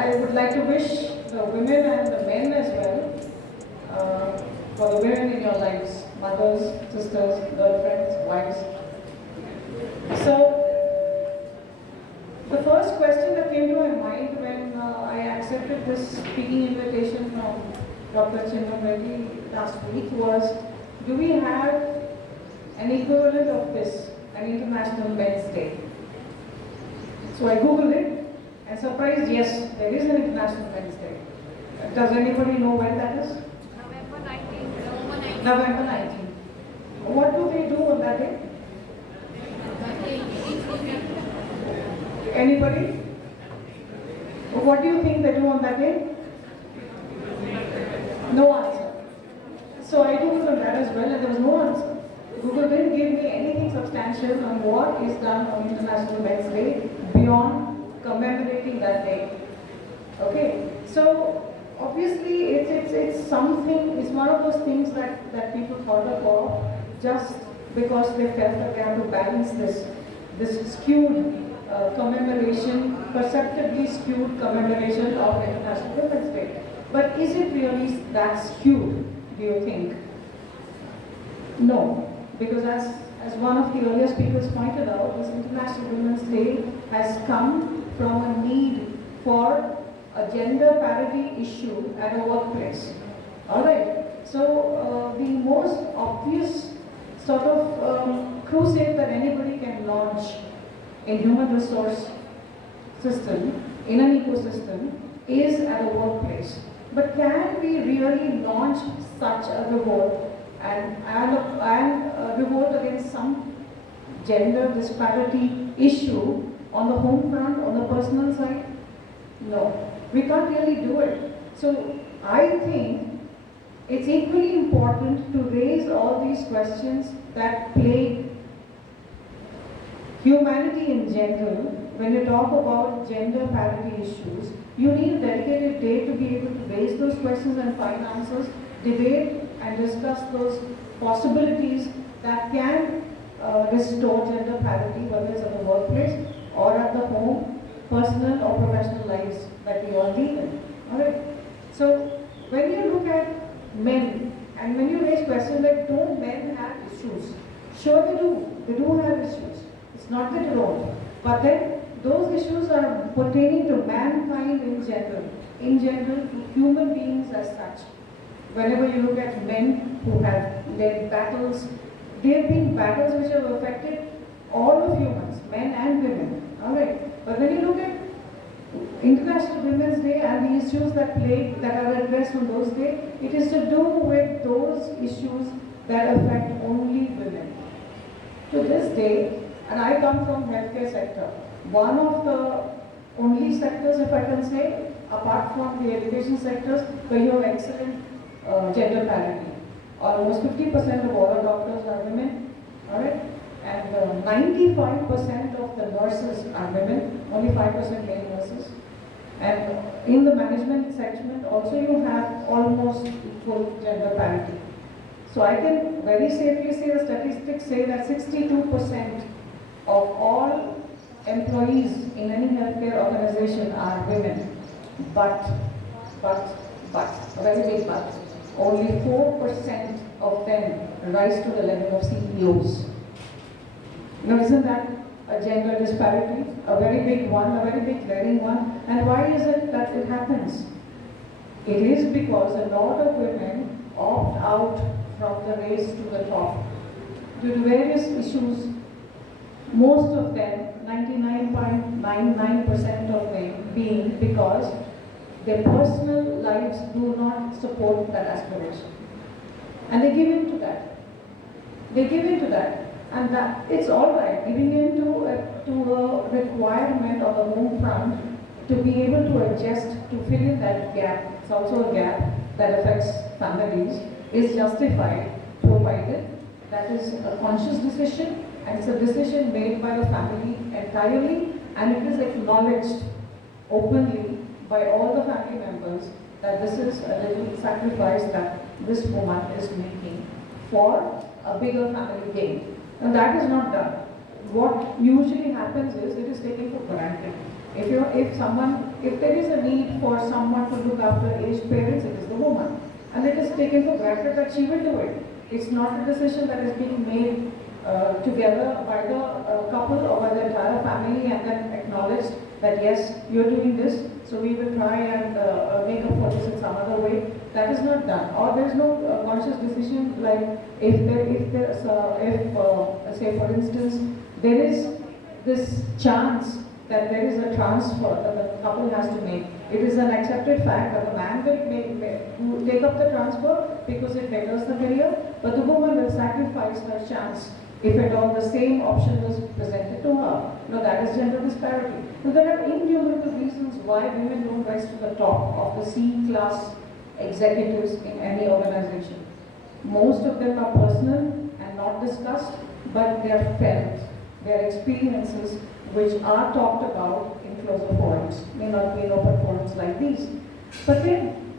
I would like to wish the women and the men as well, for the women in your lives, mothers, sisters, girlfriends, wives. So, the first question that came to my mind when I accepted this speaking invitation from Dr. Reddy last week was, do we have an equivalent of this, an International Men's Day? So I googled it and surprised, yes, there is an International Men's Day. Does anybody know when that is? November 19th. November 19th. What do they do on that day? Anybody? What do you think they do on that day? No answer. So I googled on that as well and there was no answer. Google didn't give me anything substantial on what is done on International Men's Day beyond commemorating that day. Okay, so obviously it's something, it's one of those things that people thought of just because they felt that they have to balance this skewed commemoration, perceptibly skewed commemoration of International Women's Day. But is it really that skewed, do you think? No. Because as one of the earlier speakers pointed out, this International Women's Day has come from a need for a gender parity issue at a workplace. Alright, so the most obvious sort of crusade that anybody can launch in human resource system, in an ecosystem, is at a workplace. But can we really launch such a revolt and revolt against some gender disparity issue on the home front, on the personal side? No, we can't really do it. So I think it's equally important to raise all these questions that plague humanity in general. When you talk about gender parity issues, you need a dedicated day to be able to raise those questions and find answers, debate and discuss those possibilities that can restore gender parity, whether it's at the workplace or at the home, personal or professional lives that we all live in. Alright. So when you look at men and when you raise questions like, don't men have issues? Sure they do. They do have issues. It's not that they don't. But then those issues are pertaining to mankind in general to human beings as such. Whenever you look at men who have led battles, there have been battles which have affected all of humans, men and women. Alright. But when you look at International Women's Day and the issues that are addressed on those days, it is to do with those issues that affect only women. To this day, and I come from healthcare sector, one of the only sectors, if I can say, apart from the education sectors, where you have excellent gender parity. Almost 50% of all our doctors are women, alright? And 95% of the nurses are women, only 5% male nurses. And in the management segment also you have almost equal gender parity. So I can very safely say the statistics say that 62% of all employees in any healthcare organization are women. But, a very big but, only 4% of them rise to the level of CEOs. Now isn't that a gender disparity? A very big one, a very big glaring one. And why is it that it happens? It is because a lot of women opt out from the race to the top due to various issues. Most of them, 99.99% of them, being because their personal lives do not support that aspiration. And they give in to that. They give in to that. And that it's all right, giving in to a requirement on the home front to be able to adjust, to fill in that gap. It's also a gap that affects families, is justified, provided that is a conscious decision and it's a decision made by the family entirely, and it is acknowledged openly by all the family members that this is a little sacrifice that this woman is making for a bigger family gain. And that is not done. What usually happens is it is taken for granted. If there is a need for someone to look after aged parents, it is the woman. And it is taken for granted that she will do it. It's not a decision that is being made together by the couple or by the entire family and then acknowledged that yes, you're doing this, so we will try and make up for this in some other way. That is not done. Or there is no conscious decision like say for instance, there is this chance that there is a transfer that the couple has to make. It is an accepted fact that the man will take up the transfer because it betters the career, but the woman will sacrifice her chance if at all the same option was presented to her. Now that is gender disparity. Now there are innumerable reasons why women don't rise to the top of the C-class executives in any organization. Most of them are personal and not discussed, but they are felt. They are experiences which are talked about in closer forums, may not be in open forums like these. But then,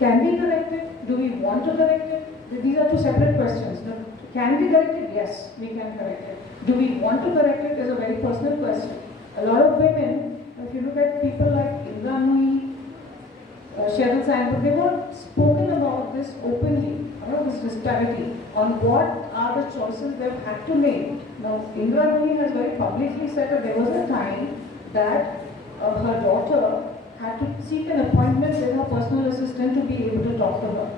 can we correct it? Do we want to correct it? These are two separate questions. Now, can we correct it? Yes, we can correct it. Do we want to correct it? Is a very personal question. A lot of women, if you look at people like Indra Nui, Cheryl Sandberg, they were spoken about this openly, this disparity, on what are the choices they've had to make. Now, Indra Nui has very publicly said that there was a time that her daughter had to seek an appointment with her personal assistant to be able to talk to her.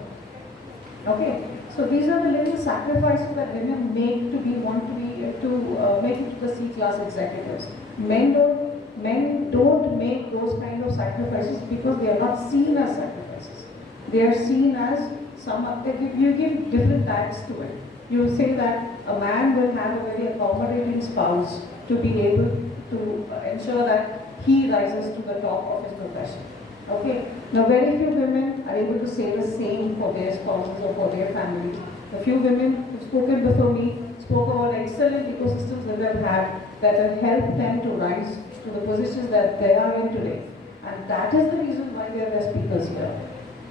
Okay, so these are the little sacrifices that women make to make it to the C-class executives. Men don't make those kind of sacrifices because they are not seen as sacrifices. They are seen as you give different tags to it. You say that a man will have a very accommodating spouse to be able to ensure that he rises to the top of his profession. Okay. Now, very few women are able to say the same for their spouses or for their families. A few women who've spoken before me spoke about excellent ecosystems that they've had that have helped them to rise to the positions that they are in today. And that is the reason why they are the speakers here.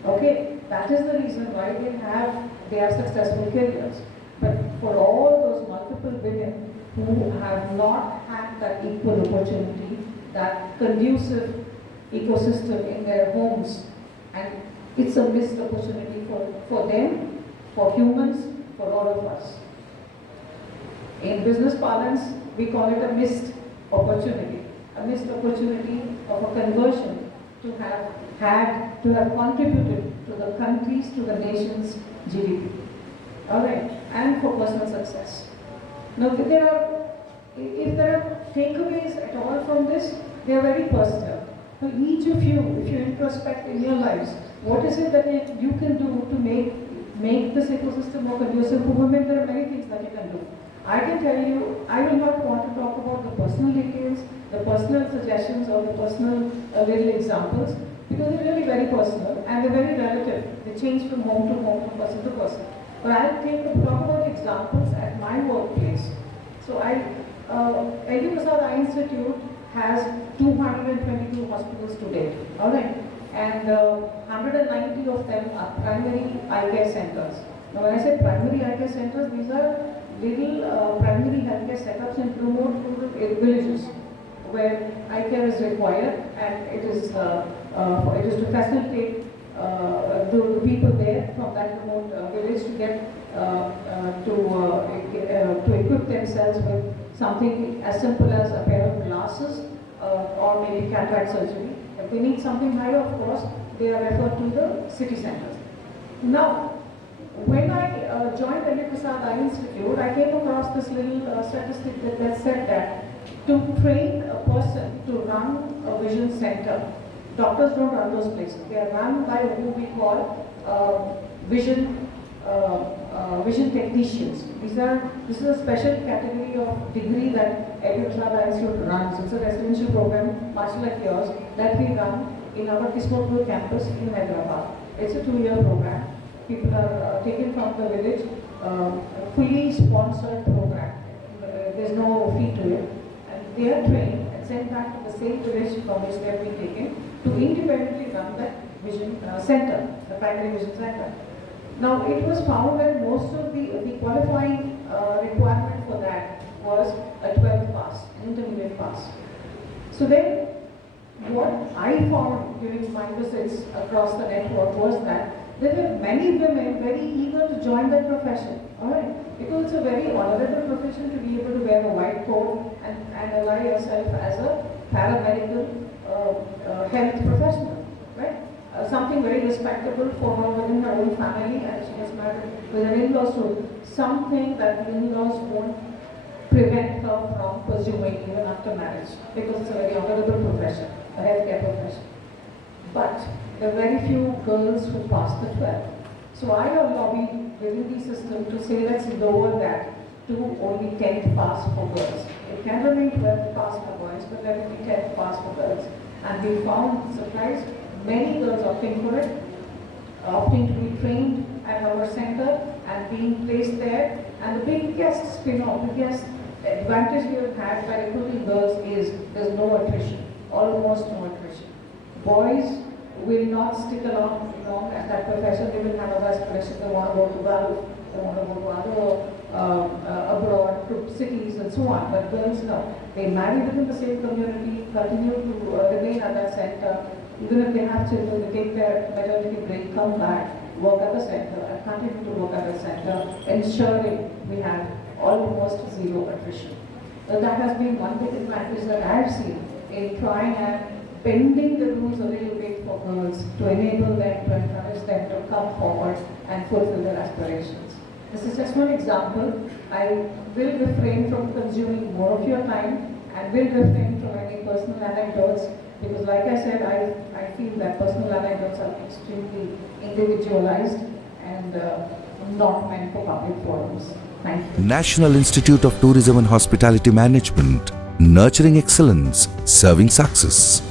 Okay, that is the reason why they have successful careers. But for all those multiple women who have not had that equal opportunity, that conducive ecosystem in their homes, and it's a missed opportunity for them, for humans, for all of us. In business parlance, we call it a missed opportunity of a conversion to have contributed to the country's, to the nation's GDP. All right, and for personal success. Now, if there are takeaways at all from this, they are very personal. So each of you, if you introspect in your lives, what is it that you can do to make this ecosystem more conducive for women? There are many things that you can do. I can tell you, I will not want to talk about the personal details, the personal suggestions or the personal little examples, because they're really very personal and they're very relative. They change from home to home, from person to person. But I'll talk about examples at my workplace. So L.U. Prasad Eye Institute has 222 hospitals today, all right? And 190 of them are primary eye care centers. Now when I say primary eye care centers, these are little primary healthcare setups in remote rural villages where eye care is required, and it is to facilitate the people there from that remote village to get to equip themselves with something as simple as a pair of glasses or maybe cataract surgery. If they need something higher, of course, they are referred to the city centers. Now, when I joined L.U. Prasad Eye Institute, I came across this little statistic that said that to train a person to run a vision center, doctors don't run those places. They are run by who we call vision technicians. This is a special category of degree that L.U. Prasad Eye Institute runs. It's a residential program, much like yours, that we run in our Kismotpur campus in Hyderabad. It's a 2-year program. People are taken from the village, fully sponsored program. There's no fee to it. And they are trained and sent back to the same village from which they have been taken to independently run that vision center, the primary vision center. Now, it was found that most of the qualifying requirement for that was a 12th pass, an intermediate pass. So then, What I found during my visits across the network was that there were many women very eager to join that profession. Alright, because it's a very honorable profession to be able to wear a white coat and ally yourself as a paramedical health professional, right? Something very respectable for her within her own family, and she gets married with her in-laws too. Something that in-laws won't prevent her from pursuing even after marriage, because it's a very honorable profession, a healthcare profession. But there are very few girls who pass the 12. So I have lobbied within the system to say let's lower that to only 10th pass for girls. It can remain 12th pass for boys, but let it be 10th pass for girls. And we found, surprised, many girls opting for it, opting to be trained at our center and being placed there. And the biggest spin-off, the biggest advantage we have had by recruiting girls is there's no attrition, almost no attrition. Boys will not stick along at that profession. They will have other aspirations. They want to go to Bahu, they want to go to other abroad, to cities and so on. But girls, no. They marry within the same community, continue to remain at that center. Even if they have children, they take their maternity break, come back, work at the center, and continue to work at the center, ensuring we have almost zero attrition. So that has been one big advantage that I have seen in trying and bending the rules a little bit for girls to enable them, to encourage them to come forward and fulfill their aspirations. This is just one example. I will refrain from consuming more of your time and will refrain from any personal anecdotes, because like I said, I feel that personal anecdotes are extremely individualized and not meant for public forums. Thank you. National Institute of Tourism and Hospitality Management, nurturing excellence, serving success.